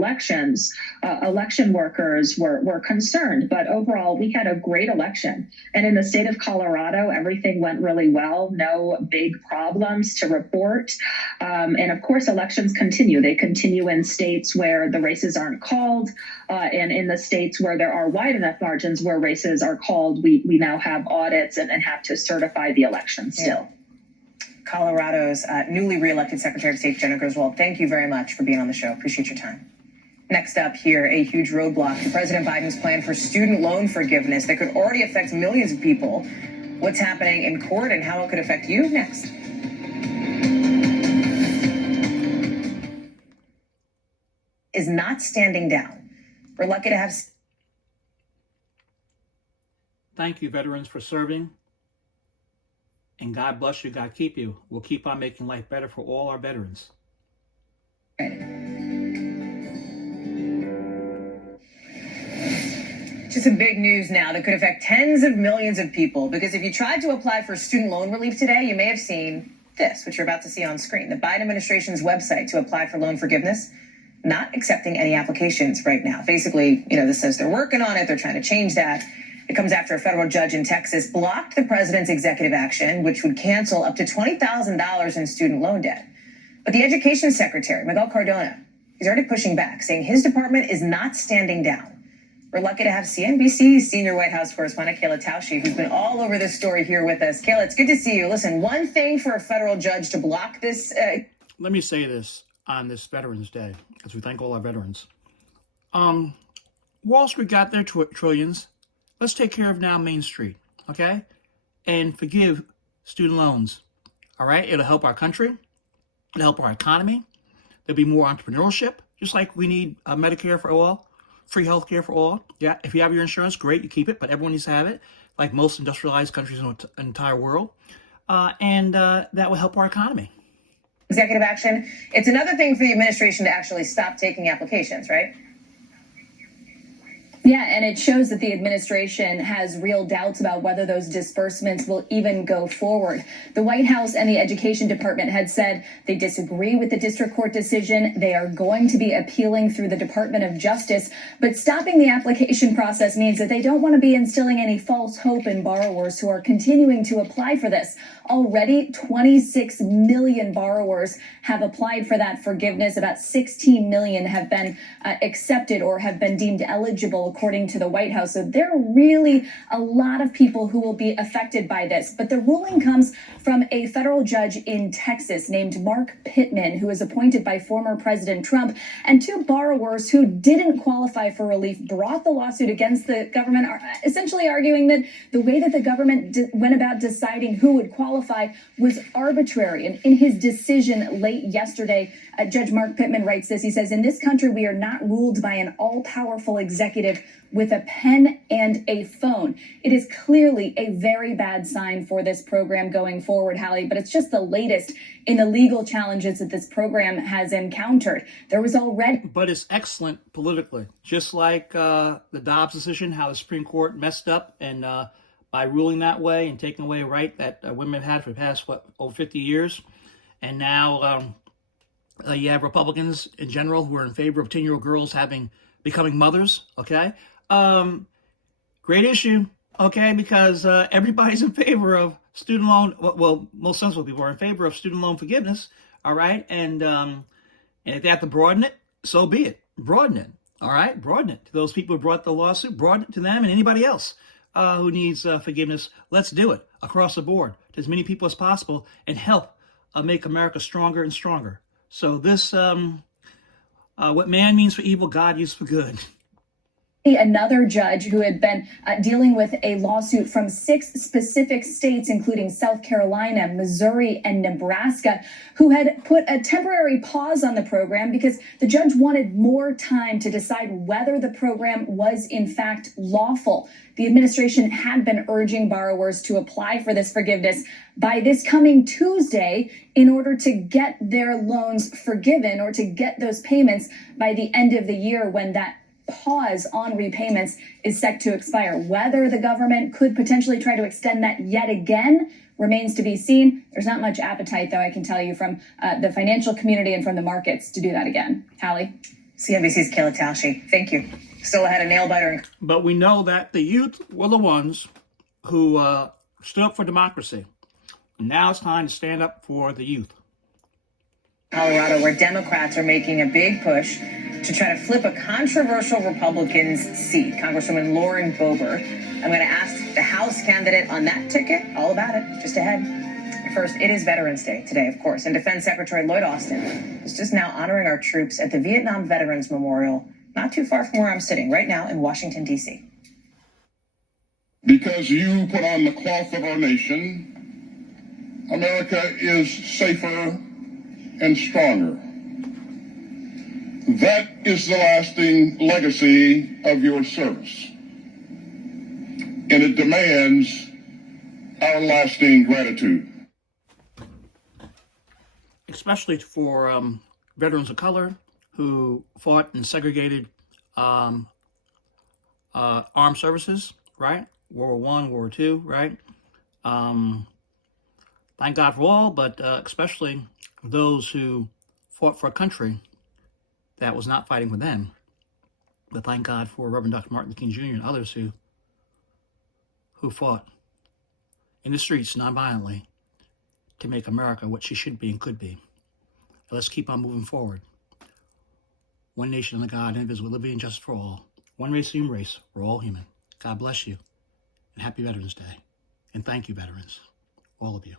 elections, election workers were concerned, but overall we had a great election. And in the state of Colorado, everything went really well. No big problems to report. And of course, elections continue. They continue in states where the races aren't called, and in the states where there are wide enough margins where races are called, we now have audits and have to certify the election still. Colorado's newly reelected Secretary of State, Jenna Griswold, thank you very much for being on the show. Appreciate your time. Next up here, a huge roadblock to President Biden's plan for student loan forgiveness that could already affect millions of people. What's happening in court and how it could affect you next. Is not standing down. We're lucky to have. Thank you, veterans, for serving. And God bless you, God keep you. We'll keep on making life better for all our veterans. To some big news now that could affect tens of millions of people, because if you tried to apply for student loan relief today, you may have seen this, which you're about to see on screen. The Biden administration's website to apply for loan forgiveness, not accepting any applications right now. Basically, this says they're working on it. They're trying to change that. It comes after a federal judge in Texas blocked the president's executive action, which would cancel up to $20,000 in student loan debt. But the education secretary, Miguel Cardona, is already pushing back, saying his department is not standing down. We're lucky to have CNBC's senior White House correspondent, Kayla Tausche, who's been all over this story here with us. Kayla, it's good to see you. Listen, one thing for a federal judge to block this. Let me say this on this Veterans Day, as we thank all our veterans. Wall Street got their trillions. Let's take care of now Main Street, okay? And forgive student loans, all right? It'll help our country. It'll help our economy. There'll be more entrepreneurship, just like we need Medicare for all. Free healthcare for all. Yeah, if you have your insurance, great, you keep it, but everyone needs to have it, like most industrialized countries in the entire world. And that will help our economy. Executive action. It's another thing for the administration to actually stop taking applications, right? Yeah, and it shows that the administration has real doubts about whether those disbursements will even go forward. The White House and the Education Department had said they disagree with the district court decision. They are going to be appealing through the Department of Justice, but stopping the application process means that they don't want to be instilling any false hope in borrowers who are continuing to apply for this. Already, 26 million borrowers have applied for that forgiveness. About 16 million have been accepted or have been deemed eligible, according to the White House. So there are really a lot of people who will be affected by this. But the ruling comes from a federal judge in Texas named Mark Pittman, who was appointed by former President Trump. And two borrowers who didn't qualify for relief brought the lawsuit against the government, essentially arguing that the way that the government went about deciding who would qualify was arbitrary. And in his decision late yesterday, Judge Mark Pittman writes this. He says, "In this country, we are not ruled by an all-powerful executive with a pen and a phone." It is clearly a very bad sign for this program going forward, Hallie, but it's just the latest in the legal challenges that this program has encountered. There was already... But it's excellent politically, just like the Dobbs decision, how the Supreme Court messed up and by ruling that way and taking away a right that women have had for the past, over 50 years. And now you have Republicans in general who are in favor of 10-year-old girls becoming mothers, okay? Great issue, okay, because everybody's in favor of student loan. Well, most sensible people are in favor of student loan forgiveness, all right? And if they have to broaden it, so be it. Broaden it, all right? Broaden it to those people who brought the lawsuit. Broaden it to them and anybody else who needs forgiveness. Let's do it across the board to as many people as possible and help make America stronger and stronger. So this, what man means for evil, God used for good. Another judge who had been dealing with a lawsuit from 6 specific states, including South Carolina, Missouri, and Nebraska, who had put a temporary pause on the program because the judge wanted more time to decide whether the program was in fact lawful. The administration had been urging borrowers to apply for this forgiveness by this coming Tuesday in order to get their loans forgiven or to get those payments by the end of the year when that pause on repayments is set to expire. Whether the government could potentially try to extend that yet again remains to be seen. There's not much appetite, though, I can tell you, from the financial community and from the markets to do that again. Hallie? CNBC's Kayla Tausche. Thank you. Still ahead, a nail biter. But we know that the youth were the ones who stood up for democracy. And now it's time to stand up for the youth. Colorado, where Democrats are making a big push to try to flip a controversial Republican's seat. Congresswoman Lauren Boebert. I'm going to ask the House candidate on that ticket all about it just ahead. First, it is Veterans Day today, of course, and Defense Secretary Lloyd Austin is just now honoring our troops at the Vietnam Veterans Memorial, not too far from where I'm sitting right now in Washington, D.C. Because you put on the cloth of our nation, America is safer and stronger. That is the lasting legacy of your service. And it demands our lasting gratitude. Especially for veterans of color who fought in segregated armed services, right? World War I, World War II, right? Thank God for all, but especially those who fought for a country that was not fighting for them. But thank God for Reverend Dr. Martin Luther King Jr. and others who fought in the streets nonviolently to make America what she should be and could be. Let's keep on moving forward. One nation under God, indivisible, liberty and justice for all. One race, human race. We're all human. God bless you. And happy Veterans Day. And thank you, veterans. All of you.